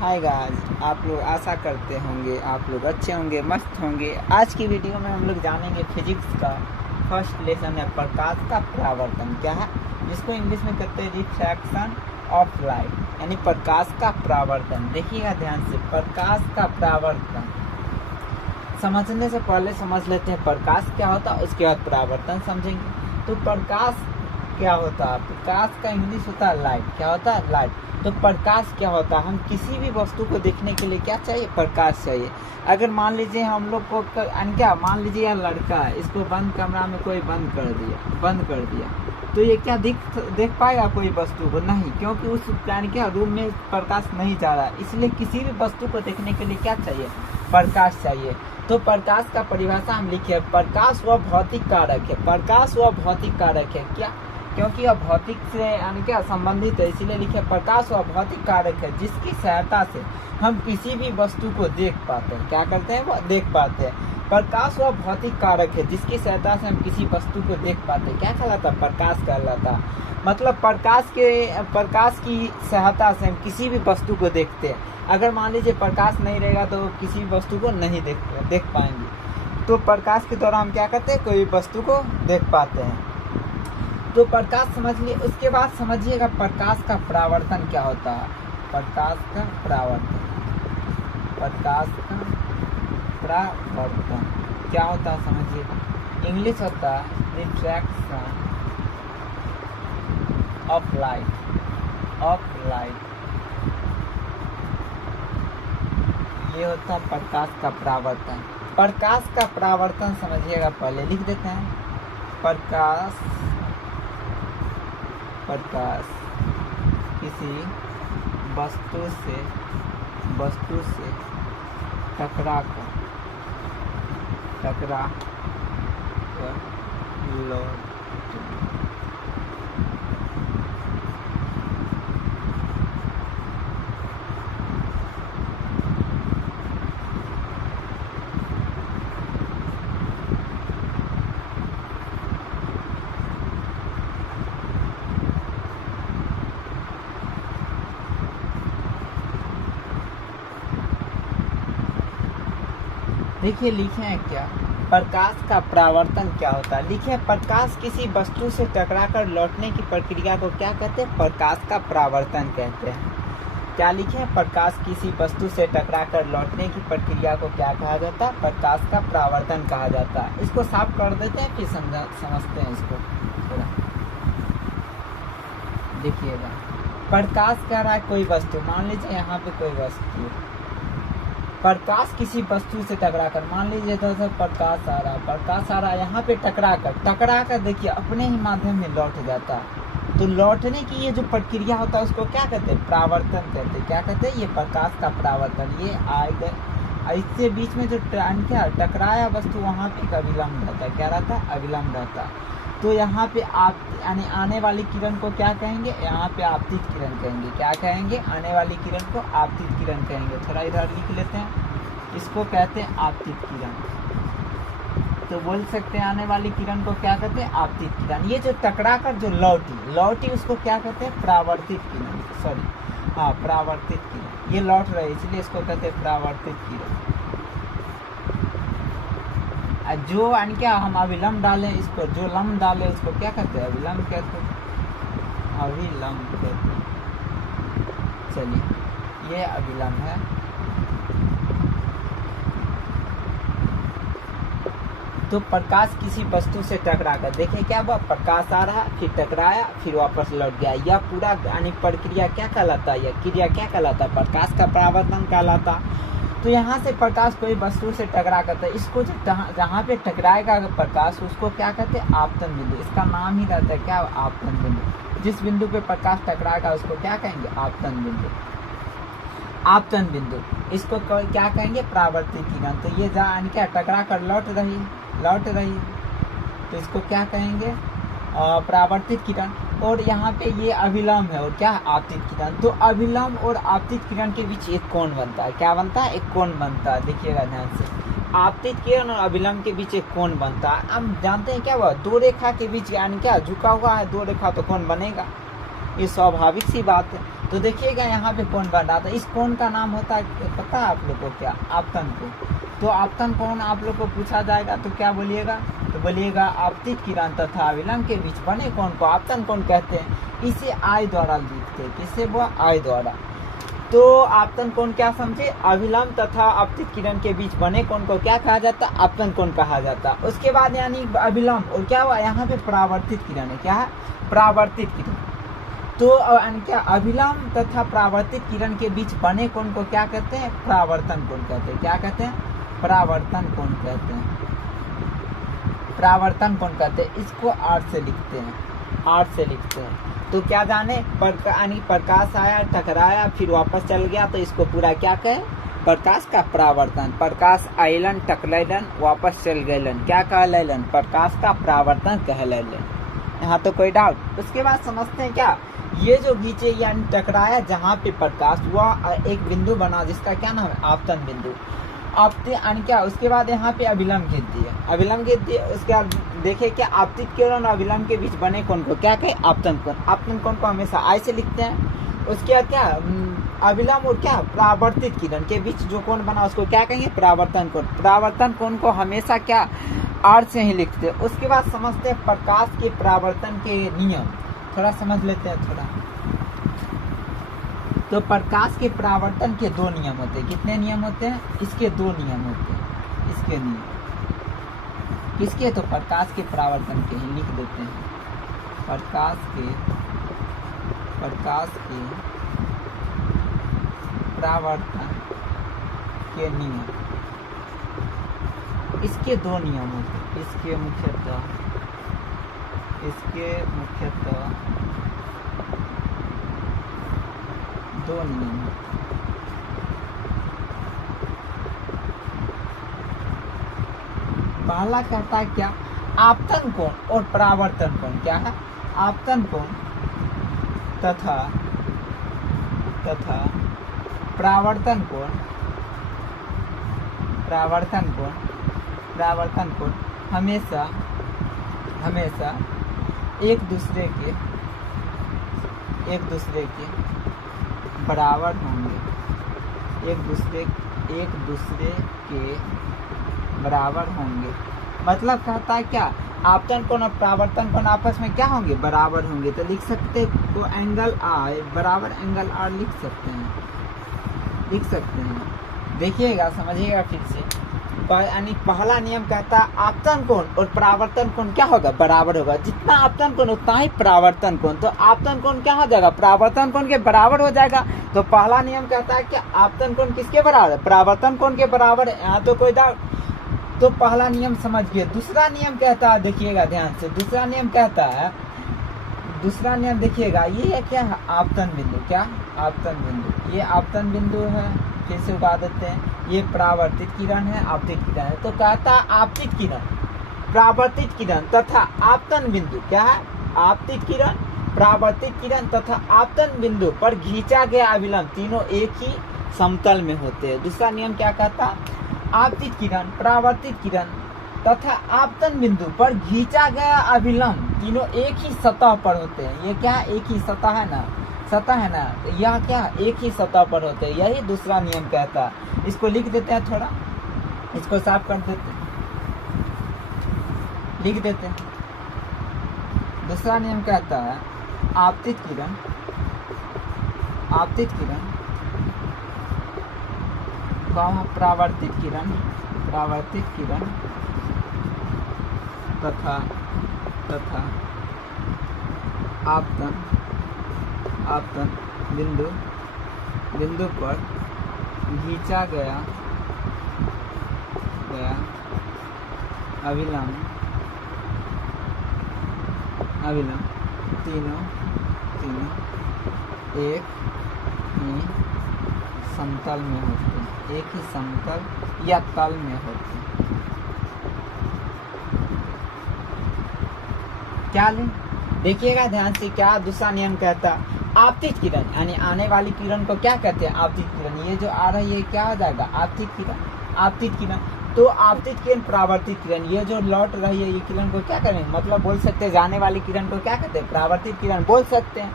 Hi guys, आप लोग आशा करते होंगे आप लोग अच्छे होंगे, मस्त होंगे। आज की वीडियो में हम लोग जानेंगे फिजिक्स का फर्स्ट लेसन है प्रकाश का परावर्तन क्या है, जिसको इंग्लिश में कहते हैं रिफ्रैक्शन ऑफ लाइट, यानी प्रकाश का परावर्तन। देखिएगा ध्यान से, प्रकाश का परावर्तन समझने से पहले समझ लेते हैं प्रकाश क्या होता है, उसके बाद परावर्तन समझेंगे। तो प्रकाश क्या होता है? प्रकाश का इंग्लिश होता है लाइट। क्या होता है? लाइट। तो प्रकाश क्या होता है? हम किसी भी वस्तु को देखने के लिए क्या चाहिए? प्रकाश चाहिए। अगर मान लीजिए हम लोग को क्या, मान लीजिए यार लड़का है, इसको बंद कमरा में कोई बंद कर दिया, तो ये क्या देख पाएगा कोई वस्तु को? नहीं, क्योंकि उस क्या रूम में प्रकाश नहीं जा रहा। इसलिए किसी भी वस्तु को देखने के लिए क्या चाहिए? प्रकाश चाहिए। तो प्रकाश का परिभाषा हम लिखे, प्रकाश वह भौतिक कारक है। प्रकाश वह भौतिक कारक है। क्या? क्योंकि यह भौतिक से क्या संबंधित है, इसीलिए लिखे प्रकाश वह भौतिक कारक है जिसकी सहायता से हम किसी भी वस्तु को देख पाते हैं। क्या करते हैं? वो देख पाते हैं। प्रकाश वह भौतिक कारक है जिसकी सहायता से हम किसी वस्तु को देख पाते हैं। क्या कहलाता? प्रकाश कहलाता। मतलब प्रकाश की सहायता से हम किसी भी वस्तु को देखते हैं। अगर मान लीजिए प्रकाश नहीं रहेगा तो किसी भी वस्तु को नहीं देख पाएंगे। तो प्रकाश के द्वारा हम क्या करते हैं? कोई वस्तु को देख पाते हैं। तो प्रकाश समझ लिए। उसके बाद समझिएगा प्रकाश का परावर्तन क्या होता है। प्रकाश का परावर्तन क्या होता है समझिएगा। इंग्लिश होता है रिफ्रैक्शन ऑफ लाइट। ये होता है प्रकाश का परावर्तन। प्रकाश का परावर्तन समझिएगा, पहले लिख देते हैं। प्रकाश किसी वस्तु से टकरा कर लौट। देखिए लिखे हैं क्या, प्रकाश का परावर्तन क्या होता है। लिखे प्रकाश किसी वस्तु से टकराकर लौटने की प्रक्रिया को क्या कहते हैं? प्रकाश का परावर्तन कहते हैं। क्या लिखे हैं? प्रकाश किसी वस्तु से टकराकर लौटने की प्रक्रिया को क्या कहा जाता है? प्रकाश का परावर्तन कहा जाता है। इसको साफ कर देते हैं, फिर समझते हैं इसको थोड़ा। देखिएगा, प्रकाश कह रहा है कोई वस्तु, मान लीजिए यहाँ पे कोई वस्तु, प्रकाश किसी वस्तु से टकराकर, मान लीजिए तो प्रकाश आ रहा है, यहाँ पे टकरा कर देखिए अपने ही माध्यम में लौट जाता है। तो लौटने की ये जो प्रक्रिया होता है उसको क्या कहते हैं? परावर्तन कहते हैं। क्या कहते हैं? ये प्रकाश का परावर्तन। ये आएगा, इससे बीच में जो क्या टकराया वस्तु, वहाँ पे अविलंब रहता है। क्या रहता है? अविलंब रहता है। तो यहाँ पे यानी आने वाली किरण को क्या कहेंगे? यहाँ पे आपतित किरण कहेंगे। क्या कहेंगे? आने वाली किरण को आपतित किरण कहेंगे। थोड़ा इधर लिख लेते हैं, इसको कहते हैं आपतित किरण। तो बोल सकते हैं आने वाली किरण को क्या कहते हैं? आपतित किरण। ये जो टकरा कर जो लौटी उसको क्या कहते हैं? परावर्तित किरण। परावर्तित किरण। ये लौट रहे इसलिए इसको कहते हैं परावर्तित किरण। जो क्या हम अविलंब डालें, इसको जो लंब डालें उसको क्या कहते हैं? अविलंब कहते हैं। अविलंब कहते हैं। चलिए, ये अविलंब है। तो प्रकाश किसी वस्तु से टकरा कर, देखिए क्या हुआ, प्रकाश आ रहा, फिर टकराया, फिर वापस लौट गया। यह पूरा यानी प्रक्रिया क्या कहलाता है? यह क्रिया क्या कहलाता है? प्रकाश का परावर्तन कहलाता। तो यहाँ से प्रकाश कोई वस्तु से टकरा करता है, इसको जहाँ पे टकराएगा प्रकाश उसको क्या कहते हैं? आपतन बिंदु। इसका नाम ही रहता है क्या? आपतन बिंदु। जिस बिंदु पे प्रकाश टकराएगा उसको क्या कहेंगे? आपतन बिंदु। आपतन बिंदु, इसको क्या कहेंगे? परावर्तित किरण। तो ये क्या टकरा कर लौट रही, तो इसको क्या कहेंगे? परावर्तित किरण। और यहाँ पे ये अविलंब है और क्या? आपतित किरण। तो अविलंब और आपतित किरण के बीच एक कोण बनता है। क्या बनता है? एक कोण बनता है। देखिएगा ध्यान से, आपतित किरण और अविलंब के बीच एक कोण बनता है। हम जानते हैं क्या हुआ, दो रेखा के बीच यानी क्या झुका हुआ है दो रेखा, तो कोण बनेगा। ये स्वाभाविक सी बात है। तो देखिएगा यहाँ पे कोण बन रहा था, इस कोण का नाम होता है पता है आप लोग को क्या? आपतन कोण। तो आपतन कोण आप लोग को पूछा जाएगा तो क्या बोलिएगा? तो बोलिएगा आपतित किरण तथा अविलंब के बीच बने कोण को आपतन कोण कहते हैं। इसे आई द्वारा लिखते हैं, किससे? वो आई द्वारा। तो आपतन कोण क्या समझे? अविलंब तथा आपतित किरण के बीच बने कोण को क्या कहा जाता? आपतन कोण कहा जाता। उसके बाद यानी अविलंब और क्या हुआ यहाँ पे? परावर्तित किरण है। क्या है? परावर्तित किरण। तो क्या अविलंब तथा परावर्तित किरण के बीच बने कोण को क्या कहते हैं? परावर्तन कोण कहते हैं। क्या कहते हैं? परावर्तन कोण कहते हैं। परावर्तन कोण कहते हैं। इसको आर से लिखते हैं, आर से लिखते हैं। तो क्या जाने प्रकाश आया, टकराया, फिर वापस चल गया, तो इसको पूरा क्या कहे? प्रकाश का परावर्तन। प्रकाश आइलन, टकराइलन, वापस चल गइलन, क्या कहलाइलन? प्रकाश का परावर्तन कहलाइलन। यहाँ तो कोई डाउट? उसके बाद समझते हैं क्या, ये जो नीचे यानी टकराया जहाँ पे प्रकाश, वह एक बिंदु बना जिसका क्या नाम है? आपतन बिंदु। आपतित क्या, उसके बाद यहाँ पे अविलंब खींच दिए, अविलंब खींच दिए। उसके बाद देखिए क्या, आपतित किरण और अविलंब के बीच बने कोण को क्या कहे? आपतन कोण। आपतन कोण को हमेशा आई से लिखते हैं। उसके बाद क्या, अविलंब और क्या, परावर्तित किरण के बीच जो कोण बना उसको क्या कहेंगे? परावर्तन कोण। परावर्तन कोण को हमेशा क्या, आर से ही लिखते हैं। उसके बाद समझते हैं प्रकाश के परावर्तन के नियम, थोड़ा समझ लेते हैं थोड़ा। तो प्रकाश के परावर्तन के दो नियम होते हैं। कितने नियम होते हैं? इसके दो नियम होते हैं। इसके नियम किसके? तो प्रकाश के परावर्तन के ही लिख देते हैं। प्रकाश के परावर्तन के नियम, इसके दो नियम होते हैं। इसके मुख्यतः दो नियम। पहला कहता है क्या, आपतन कोण और परावर्तन कोण। क्या है? आपतन कोण तथा परावर्तन कोण, परावर्तन कोण हमेशा एक दूसरे के बराबर होंगे। एक दूसरे के बराबर होंगे। मतलब कहता है क्या, आपतन कोण और परावर्तन कोण आपस में क्या होंगे? बराबर होंगे। तो लिख सकते तो एंगल आर बराबर एंगल आर लिख सकते हैं। देखिएगा, समझिएगा फिर से। यानी पहला नियम कहता है आपतन कोण और परावर्तन कोण क्या होगा? बराबर होगा। जितना आपतन कोण उतना ही परावर्तन कोण। तो आपतन कोण क्या हो जाएगा? परावर्तन कोण के बराबर हो जाएगा। तो पहला नियम कहता है कि आपतन कोण किसके बराबर है? परावर्तन कोण के बराबर है। यहाँ तो कोई डाउट? तो पहला नियम समझ गए। दूसरा नियम कहता है, देखिएगा ध्यान से। दूसरा नियम कहता है, दूसरा नियम देखिएगा, ये है क्या? आपतन बिंदु। क्या? आपतन बिंदु। ये आपतन बिंदु है, फिर से उगा देते हैं। ये परावर्तित किरण है, आपतित किरण है। तो कहता है आपतित किरण, परावर्तित किरण तथा आपतन बिंदु। क्या है? आपतित किरण, परावर्तित किरण तथा आपतन बिंदु पर खींचा गया अविलंब तीनों एक ही समतल में होते हैं। दूसरा नियम क्या कहता? आपतित किरण, परावर्तित किरण तथा आपतन बिंदु पर खींचा गया अविलंब तीनों एक ही सतह पर होते हैं। ये क्या? एक ही सतह है ना, सतह है ना, यह क्या? एक ही सतह पर होते हैं। यही दूसरा नियम कहता है। इसको लिख देते हैं, थोड़ा इसको साफ कर देते हैं, लिख देते हैं। दूसरा नियम कहता है आपतित किरण परावर्तित किरण तथा आपतन बिंदु पर खींचा गया अविलंब तीनों एक ही समतल में होते हैं। एक ही समतल या तल में होते हैं। क्या लें? देखिएगा ध्यान से। क्या दूसरा नियम कहता? आपतित किरण, यानी आने वाली किरण को क्या कहते हैं? आपतित किरण। ये जो आ रही है क्या हो जाएगा? आपतित किरण। आपतित किरण तो आपतित किरण परावर्तित किरण, ये जो लौट रही है ये किरण को क्या करेंगे, मतलब बोल सकते हैं जाने वाली किरण को क्या कहते हैं, परावर्तित किरण बोल सकते हैं।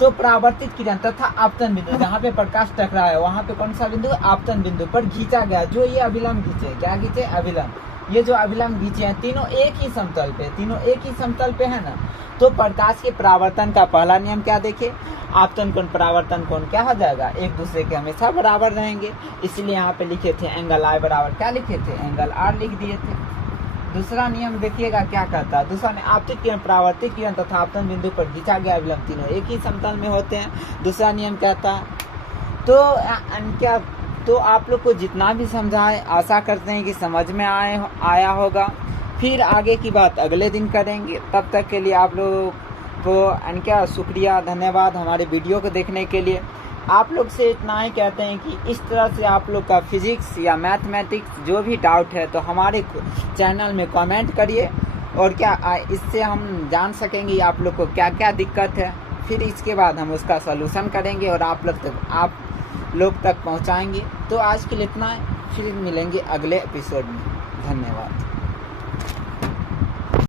तो परावर्तित किरण तथा आपतन बिंदु, जहाँ पे प्रकाश टकरा है वहाँ पे कौन सा बिंदु, आपतन बिंदु पर खींचा गया, जो ये अभिलंब खींचे, क्या खींचे, अभिलंब। ये जो अभिलंब खींचे हैं तीनों एक ही समतल पे, तीनों एक ही समतल पे है ना। तो प्रकाश के परावर्तन का पहला नियम क्या देखे, आपतन कोण परावर्तन कोण क्या हो जाएगा, एक दूसरे के हमेशा बराबर रहेंगे। इसलिए यहाँ पे लिखे थे एंगल आई बराबर क्या लिखे थे, एंगल आर लिख दिए थे। दूसरा नियम देखिएगा क्या कहता है, दूसरा आपतित किरण परावर्तित किरण तथा आपतन बिंदु पर खींचा गया अभिलंब तीनों एक ही समतल में होते हैं। दूसरा नियम कहता है। तो क्या, तो आप लोग को जितना भी समझाए आशा करते हैं कि समझ में आया होगा। फिर आगे की बात अगले दिन करेंगे, तब तक के लिए आप लोगों को क्या शुक्रिया, धन्यवाद हमारे वीडियो को देखने के लिए। आप लोग से इतना ही कहते हैं कि इस तरह से आप लोग का फिजिक्स या मैथमेटिक्स जो भी डाउट है तो हमारे चैनल में कमेंट करिए, और क्या इससे हम जान सकेंगे आप लोग को क्या क्या दिक्कत है। फिर इसके बाद हम उसका सलूशन करेंगे और आप लोग तक पहुंचाएंगे। तो आज के लिए इतना है, फिर मिलेंगे अगले एपिसोड में। धन्यवाद।